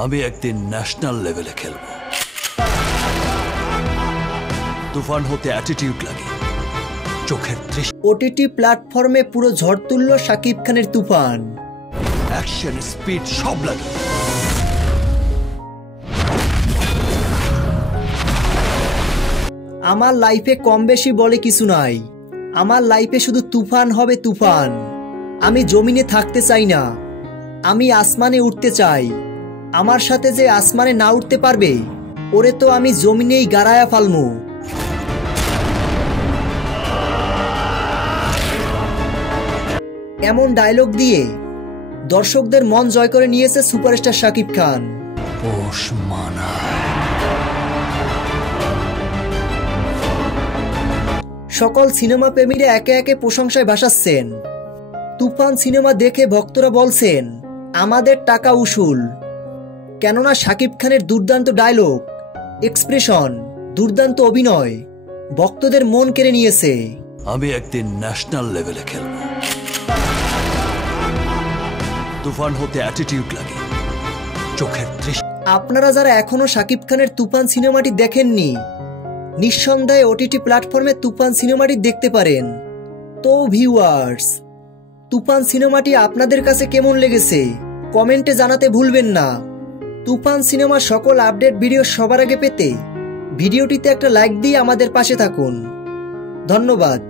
আমি একদিন ন্যাশনাল লেভেলে খেলব। তুফান হতে অ্যাটিটিউড লাগে, চোখের দৃষ্টি। ওটিটি প্ল্যাটফর্মে পুরো ঝড় তুলল শাকিব খানের তুফান। অ্যাকশন, স্পিড সব লাগে। আমার লাইফে কম বেশি বলে কিছু নাই, আমার লাইফে শুধু তুফান হবে তুফান। আমি জমিনে থাকতে চাই না, আমি আসমানে উঠতে চাই। আমার সাথে যে আসমানে না উঠতে পারবে ওরে তো আমি জমিনেই গাড়ায়া ফালমু। এমন ডায়লগ দিয়ে দর্শকদের মন জয় করে নিয়েছে সুপারস্টার শাকিব খান। পোষ মানা। সকল সিনেমা প্রেমীরা একে একে প্রশংসায় ভাসাচ্ছেন। তুফান সিনেমা দেখে ভক্তরা বলছেন আমাদের টাকা উসুল। কেননা শাকিব খানের দুর্দান্ত ডায়লগ, এক্সপ্রেশন, দুর্দান্ত অভিনয় ভক্তদের মন কেড়ে নিয়েছে। আমি একদিন ন্যাশনাল লেভেলে খেলব। তুফান হতে অ্যাটিটিউড লাগে, চোখের দৃষ্টি। আপনারা যারা এখনো শাকিব খানের তুফান সিনেমাটি দেখেননি, নিঃসন্দেহে ওটিটি প্ল্যাটফর্মে তুফান সিনেমাটি দেখতে পারেন। তো ভিউয়ার্স, তুফান সিনেমাটি আপনাদের কাছে কেমন লেগেছে কমেন্টে জানাতে ভুলবেন না। তুফান সিনেমার সকল আপডেট ভিডিও সবার আগে পেতে ভিডিওটিতে একটা লাইক দিয়ে আমাদের পাশে থাকুন। ধন্যবাদ।